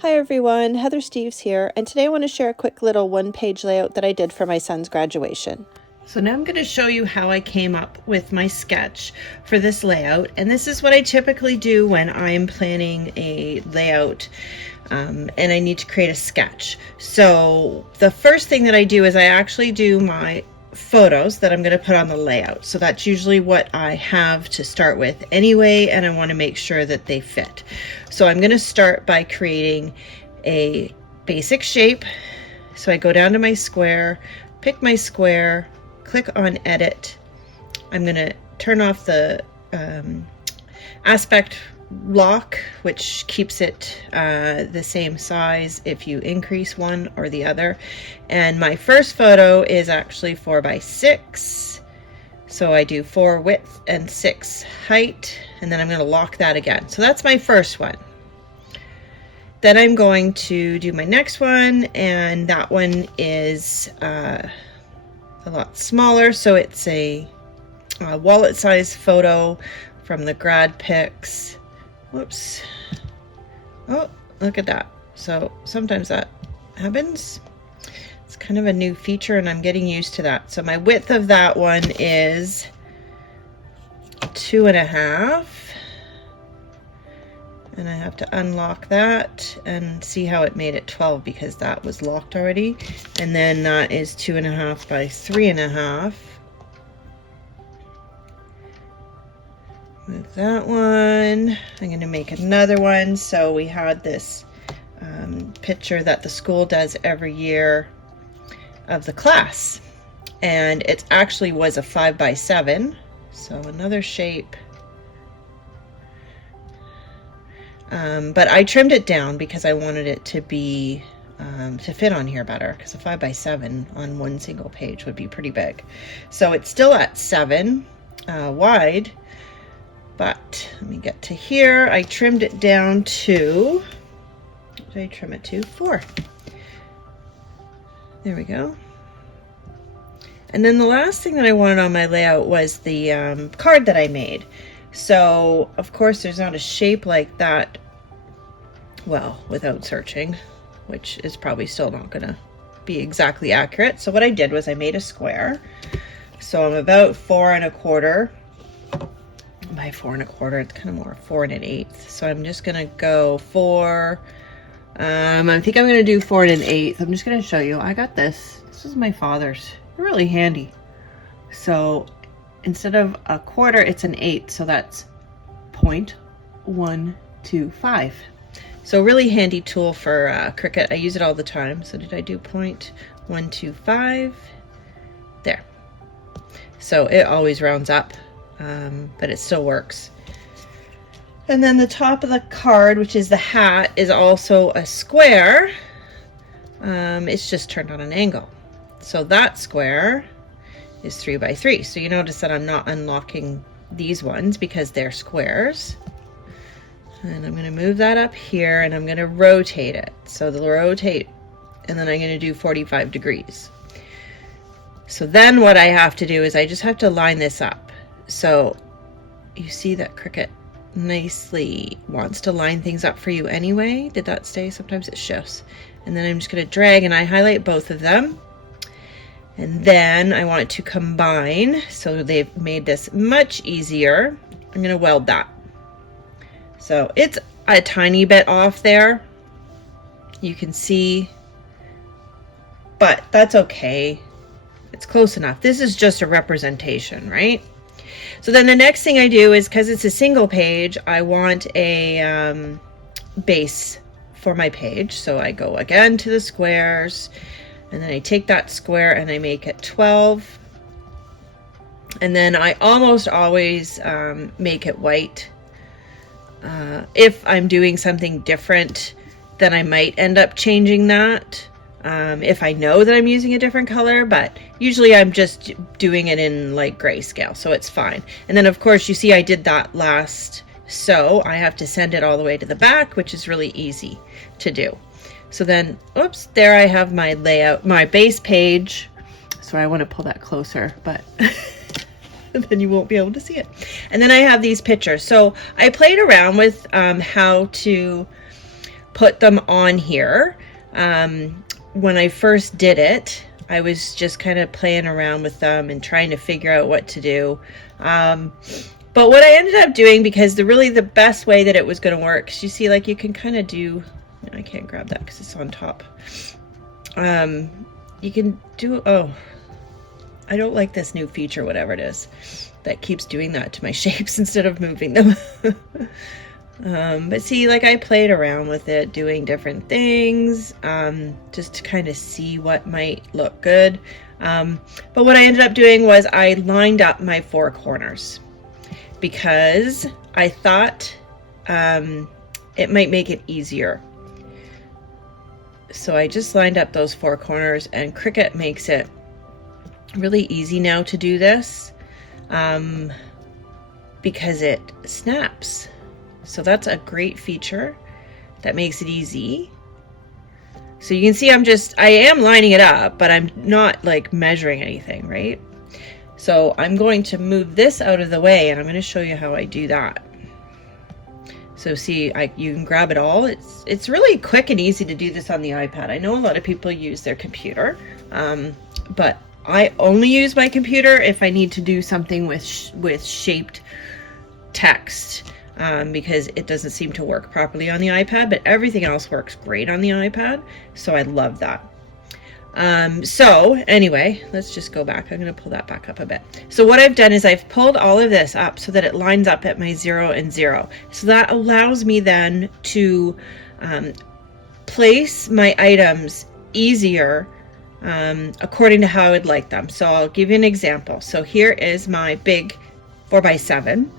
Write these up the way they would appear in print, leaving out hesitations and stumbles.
Hi everyone, Heather Steves here, and today I want to share a quick little one-page layout that I did for my son's graduation. So now I'm going to show you how I came up with my sketch for this layout, and this is what I typically do when I'm planning a layout and I need to create a sketch. So the first thing that I do is I actually do my photos that I'm going to put on the layout. So that's usually what I have to start with anyway, and I want to make sure that they fit. So I'm going to start by creating a basic shape. So I go down to my square, pick my square, click on edit. I'm going to turn off the aspect lock, which keeps it the same size if you increase one or the other. And my first photo is actually 4x6, so I do 4 width and 6 height, and then I'm going to lock that again. So that's my first one. Then I'm going to do my next one, and that one is a lot smaller, so it's a wallet size photo from the grad pics. Whoops. Oh, look at that. So sometimes that happens. It's kind of a new feature and I'm getting used to that. So my width of that one is 2.5. And I have to unlock that and see how it made it 12 because that was locked already. And then that is 2.5 by 3.5. Move that one. I'm going to make another one. So we had this picture that the school does every year of the class, and it actually was a 5x7. So another shape, but I trimmed it down because I wanted it to be to fit on here better, because a 5x7 on one single page would be pretty big. So it's still at 7 wide. But let me get to here. I trimmed it down to, what did I trim it to? 4. There we go. And then the last thing that I wanted on my layout was the card that I made. So, of course, there's not a shape like that, well, without searching, which is probably still not going to be exactly accurate. So what I did was I made a square. So I'm about 4.25 by 4.25, it's kind of more 4 1/8. So I'm just gonna go for I think I'm gonna do 4 1/8. I'm just gonna show you. I got this. This is my father's. Really handy. So instead of a quarter, it's an 1/8. So that's 0.125. So really handy tool for Cricut. I use it all the time. So did I do 0.125? There. So it always rounds up. But it still works. And then the top of the card, which is the hat, is also a square. It's just turned on an angle. So that square is 3x3. So you notice that I'm not unlocking these ones because they're squares. And I'm going to move that up here and I'm going to rotate it. So they'll rotate, and then I'm going to do 45 degrees. So then what I have to do is I just have to line this up. So you see that Cricut nicely wants to line things up for you anyway. Did that stay? Sometimes it shifts. And then I'm just going to drag and I highlight both of them. And then I want it to combine. So they've made this much easier. I'm going to weld that. So it's a tiny bit off there. You can see, but that's okay. It's close enough. This is just a representation, right? So then the next thing I do is, because it's a single page, I want a base for my page. So I go again to the squares, and then I take that square and I make it 12. And then I almost always make it white. If I'm doing something different, then I might end up changing that. If I know that I'm using a different color, but usually I'm just doing it in like grayscale, so it's fine. And then of course you see I did that last, so I have to send it all the way to the back, which is really easy to do. So then, oops, there I have my layout, my base page. Sorry, I want to pull that closer, but then you won't be able to see it. And then I have these pictures. So I played around with how to put them on here. When I first did it, I was just kind of playing around with them and trying to figure out what to do. But what I ended up doing, because the best way that it was going to work, 'cause you see, like, you can kind of do, I can't grab that because it's on top. You can do, oh, I don't like this new feature, whatever it is, that keeps doing that to my shapes instead of moving them. But see, like, I played around with it, doing different things, just to kind of see what might look good. But what I ended up doing was I lined up my 4 corners, because I thought it might make it easier. So I just lined up those 4 corners, and Cricut makes it really easy now to do this, because it snaps. So that's a great feature that makes it easy. So you can see I am lining it up, but I'm not like measuring anything, right? So I'm going to move this out of the way, and I'm going to show you how I do that. So see, you can grab it all. It's really quick and easy to do this on the iPad. I know a lot of people use their computer, but I only use my computer if I need to do something with shaped text, because it doesn't seem to work properly on the iPad, but everything else works great on the iPad. So I love that. So anyway, let's just go back. I'm going to pull that back up a bit. So what I've done is I've pulled all of this up so that it lines up at my 0 and 0. So that allows me then to place my items easier according to how I would like them. So I'll give you an example. So here is my big 4x7.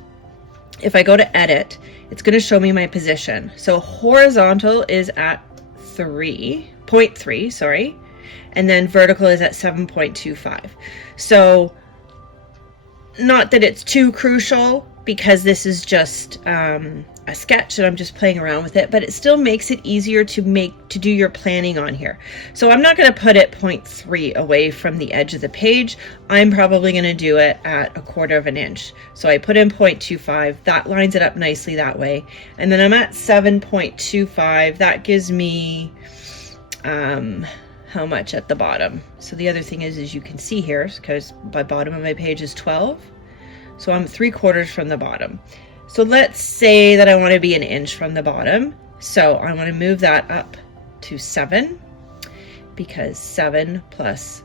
If I go to edit, it's going to show me my position. So horizontal is at 0.3, sorry. And then vertical is at 7.25. So not that it's too crucial, because this is just a sketch and I'm just playing around with it, but it still makes it easier to do your planning on here. So I'm not going to put it 0.3 away from the edge of the page. I'm probably going to do it at 1/4 of an inch. So I put in 0.25. That lines it up nicely that way. And then I'm at 7.25. That gives me how much at the bottom. So the other thing is you can see here, because my bottom of my page is 12. So I'm 3/4 from the bottom. So let's say that I want to be an inch from the bottom. So I want to move that up to 7, because 7 plus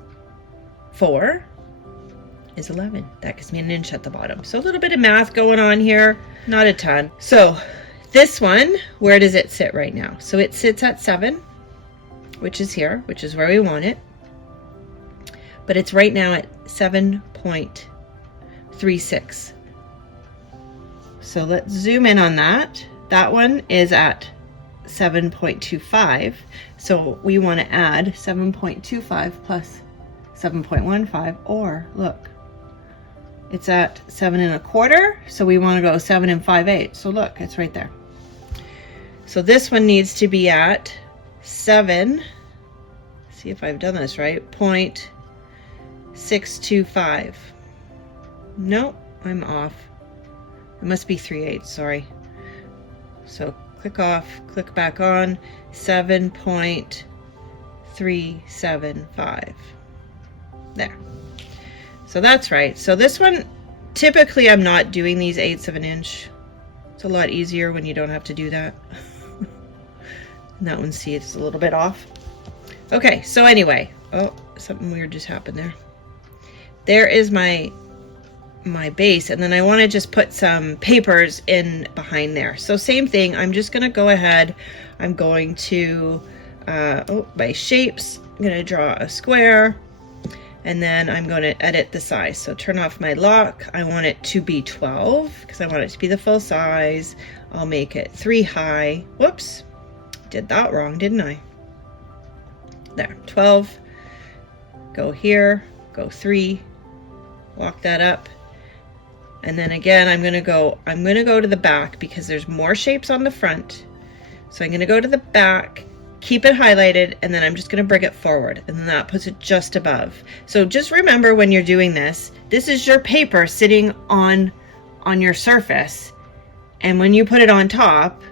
4 is 11. That gives me an inch at the bottom. So a little bit of math going on here, not a ton. So this one, where does it sit right now? So it sits at 7, which is here, which is where we want it. But it's right now at 7.36. So let's zoom in on that. That one is at 7.25. So we want to add 7.25 plus 7.15, or look, it's at 7 1/4. So we want to go 7 5/8. So look, it's right there. So this one needs to be at 7, see if I've done this right, 0.625. No, I'm off. It must be 3/8, sorry. So click off, click back on, 7.375. There. So that's right. So this one, typically I'm not doing these 1/8 of an inch. It's a lot easier when you don't have to do that. And that one, see, it's a little bit off. Okay, so anyway, oh, something weird just happened there. There is my base, and then I want to just put some papers in behind there. So same thing, I'm just going to go ahead, I'm going to, by shapes, I'm going to draw a square, and then I'm going to edit the size. So turn off my lock. I want it to be 12, because I want it to be the full size. I'll make it 3 high. Whoops, did that wrong, didn't I? There, 12, go here, go 3, lock that up. And then again, I'm going to go to the back, because there's more shapes on the front. So I'm going to go to the back, keep it highlighted, and then I'm just going to bring it forward, and then that puts it just above. So just remember, when you're doing this, this is your paper sitting on your surface, and when you put it on top,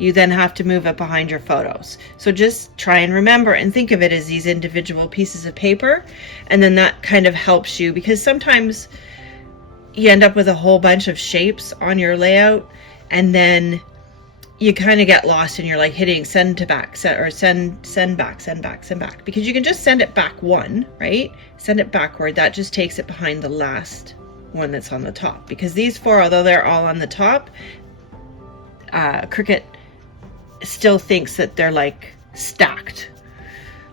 you then have to move it behind your photos. So just try and remember and think of it as these individual pieces of paper, and then that kind of helps you, because sometimes you end up with a whole bunch of shapes on your layout, and then you kind of get lost and you're like hitting send to back, send back, because you can just send it back one, right? Send it backward. That just takes it behind the last one that's on the top, because these four, although they're all on the top, Cricut still thinks that they're like stacked.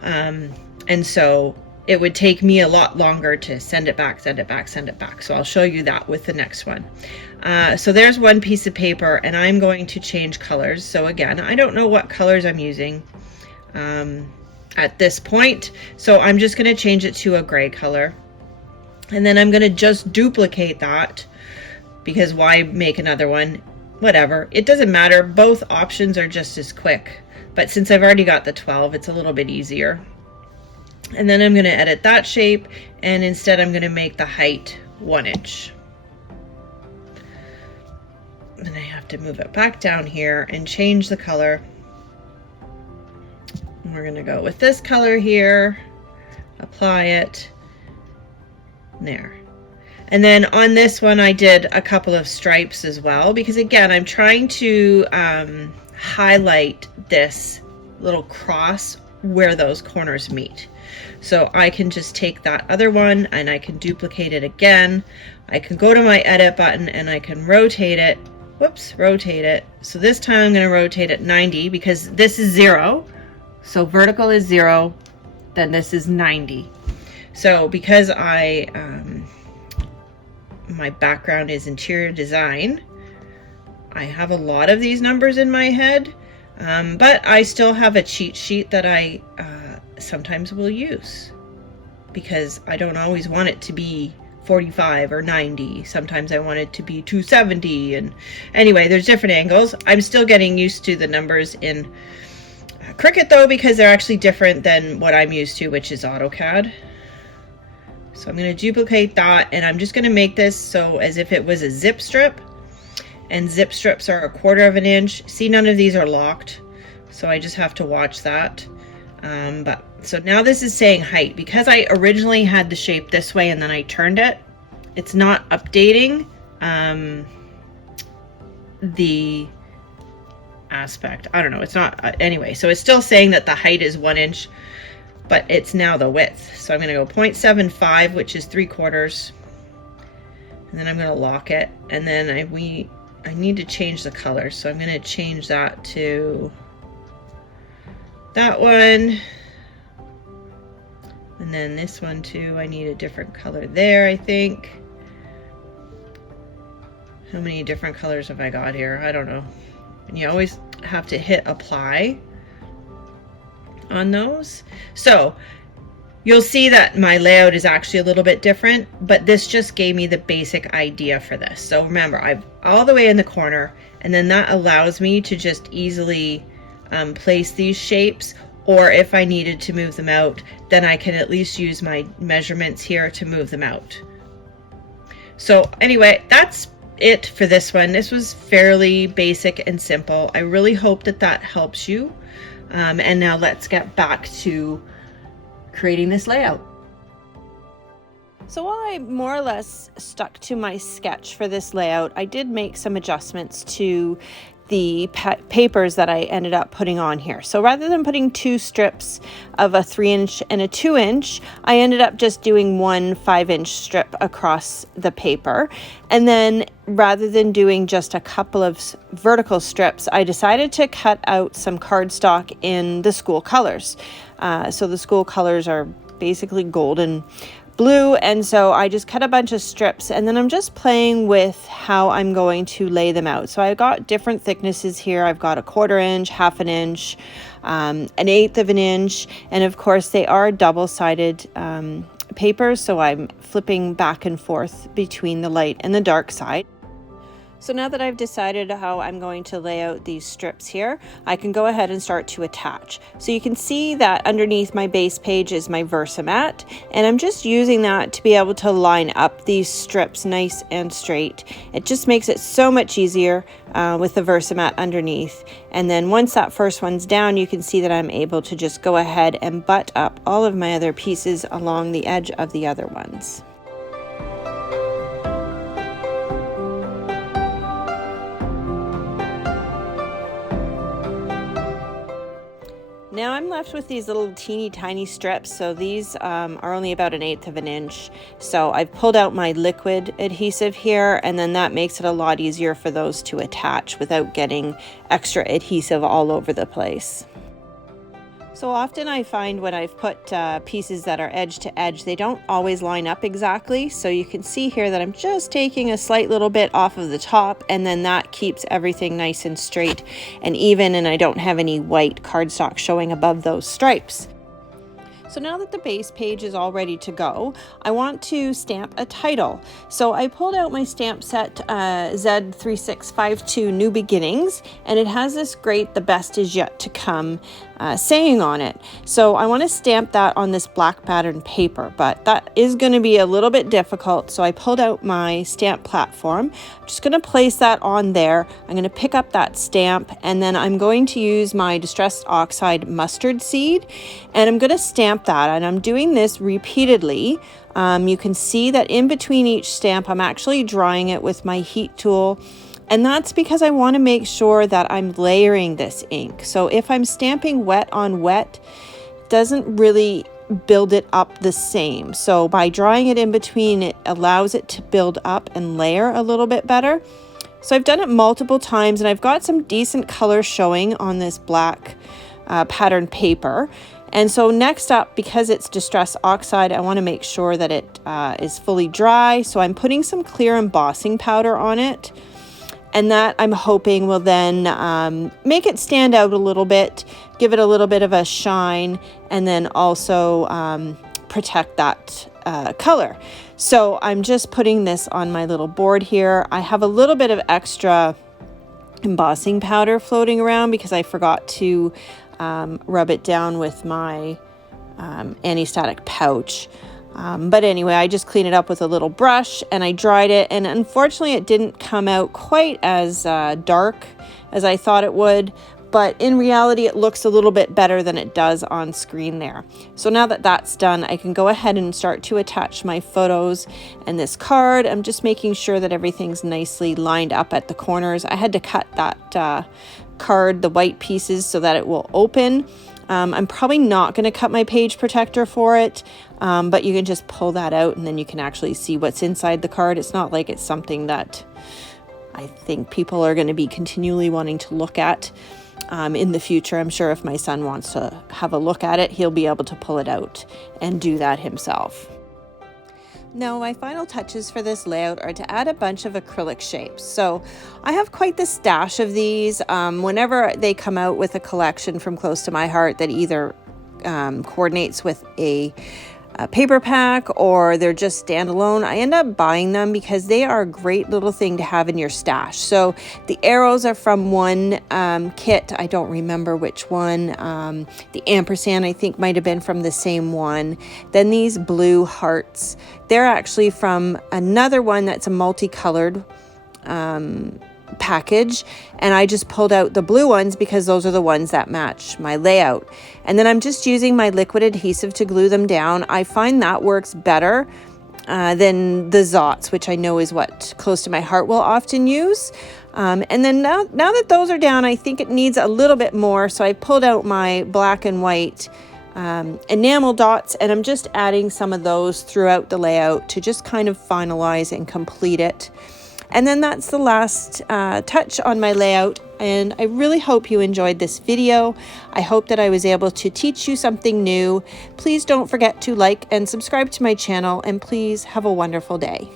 And so it would take me a lot longer to send it back. So I'll show you that with the next one. So there's one piece of paper, and I'm going to change colors. So again, I don't know what colors I'm using at this point. So I'm just going to change it to a gray color. And then I'm going to just duplicate that, because why make another one? Whatever, it doesn't matter. Both options are just as quick, but since I've already got the 12, it's a little bit easier. And then I'm going to edit that shape, and instead I'm going to make the height 1 inch. And I have to move it back down here and change the color. And we're going to go with this color here, apply it there. And then on this one, I did a couple of stripes as well, because again, I'm trying to highlight this little cross where those corners meet. So I can just take that other one and I can duplicate it again. I can go to my edit button and I can rotate it. Whoops, rotate it. So this time I'm going to rotate it 90, because this is 0. So vertical is 0, then this is 90. So because my background is interior design, I have a lot of these numbers in my head, but I still have a cheat sheet that I sometimes will use, because I don't always want it to be 45 or 90. Sometimes I want it to be 270, and anyway, there's different angles. I'm still getting used to the numbers in Cricut though, because they're actually different than what I'm used to, which is AutoCAD. So I'm going to duplicate that, and I'm just going to make this so as if it was a zip strip, and zip strips are 1/4 of an inch. See, none of these are locked, so I just have to watch that. But so now this is saying height, because I originally had the shape this way and then I turned it. It's not updating the aspect. I don't know. It's not anyway. So it's still saying that the height is 1 inch. But it's now the width. So I'm going to go 0.75, which is 3/4. And then I'm going to lock it. And then I need to change the color. So I'm going to change that to that one. And then this one too. I need a different color there, I think. How many different colors have I got here? I don't know. And you always have to hit apply on those. So you'll see that my layout is actually a little bit different, but this just gave me the basic idea for this. So remember, I'm all the way in the corner, and then that allows me to just easily place these shapes, or if I needed to move them out, then I can at least use my measurements here to move them out. So anyway, that's it for this one. This was fairly basic and simple. I really hope that that helps you. And now let's get back to creating this layout. So while I more or less stuck to my sketch for this layout, I did make some adjustments to the papers that I ended up putting on here. So rather than putting 2 strips of a 3-inch and a 2-inch, I ended up just doing 1 5-inch strip across the paper. And then rather than doing just a couple of vertical strips, I decided to cut out some cardstock in the school colors. So the school colors are basically gold and blue, and so I just cut a bunch of strips, and then I'm just playing with how I'm going to lay them out. So I've got different thicknesses here. I've got a 1/4 inch, 1/2 inch, an 1/8 of an inch, and of course they are double-sided papers, so I'm flipping back and forth between the light and the dark side. So now that I've decided how I'm going to lay out these strips here, I can go ahead and start to attach. So you can see that underneath my base page is my Versamat, and I'm just using that to be able to line up these strips nice and straight. It just makes it so much easier with the Versamat underneath. And then once that first one's down, you can see that I'm able to just go ahead and butt up all of my other pieces along the edge of the other ones. Now I'm left with these little teeny tiny strips. So these are only about 1/8 of an inch. So I've pulled out my liquid adhesive here, and then that makes it a lot easier for those to attach without getting extra adhesive all over the place. So often I find when I've put pieces that are edge to edge, they don't always line up exactly. So you can see here that I'm just taking a slight little bit off of the top, and then that keeps everything nice and straight and even, and I don't have any white cardstock showing above those stripes. So now that the base page is all ready to go, I want to stamp a title. So I pulled out my stamp set Z3652 New Beginnings, and it has this great "The Best Is Yet to Come" saying on it. So I want to stamp that on this black pattern paper, but that is going to be a little bit difficult. So I pulled out my stamp platform. I'm just going to place that on there. I'm going to pick up that stamp, and then I'm going to use my Distressed Oxide mustard seed, and I'm going to stamp that, and I'm doing this repeatedly. You can see that in between each stamp, I'm actually drying it with my heat tool. And that's because I want to make sure that I'm layering this ink. So if I'm stamping wet on wet, it doesn't really build it up the same. So by drying it in between, it allows it to build up and layer a little bit better. So I've done it multiple times, and I've got some decent color showing on this black pattern paper. And so next up, because it's Distress Oxide, I want to make sure that it is fully dry. So I'm putting some clear embossing powder on it. And that I'm hoping will then make it stand out a little bit, give it a little bit of a shine, and then also protect that color. So I'm just putting this on my little board here. I have a little bit of extra embossing powder floating around because I forgot to rub it down with my anti-static pouch. But anyway, I just cleaned it up with a little brush and I dried it, and unfortunately it didn't come out quite as dark as I thought it would, but in reality it looks a little bit better than it does on screen there. So now that that's done, I can go ahead and start to attach my photos and this card. I'm just making sure that everything's nicely lined up at the corners. I had to cut that card, the white pieces, so that it will open. I'm probably not going to cut my page protector for it, but you can just pull that out and then you can actually see what's inside the card. It's not like it's something that I think people are going to be continually wanting to look at in the future. I'm sure if my son wants to have a look at it, he'll be able to pull it out and do that himself. Now, my final touches for this layout are to add a bunch of acrylic shapes. So I have quite the stash of these. Whenever they come out with a collection from Close to My Heart that either coordinates with a paper pack or they're just standalone, I end up buying them because they are a great little thing to have in your stash. So the arrows are from one kit. I don't remember which one. The ampersand I think might have been from the same one. Then these blue hearts, they're actually from another one that's a multicolored package, and I just pulled out the blue ones because those are the ones that match my layout. And then I'm just using my liquid adhesive to glue them down. I find that works better than the Zots, which I know is what Close to My Heart will often use. And then now that those are down, I think it needs a little bit more, so I pulled out my black and white enamel dots, and I'm just adding some of those throughout the layout to just kind of finalize and complete it. And then that's the last touch on my layout, and I really hope you enjoyed this video. I hope that I was able to teach you something new. Please don't forget to like and subscribe to my channel, and please have a wonderful day.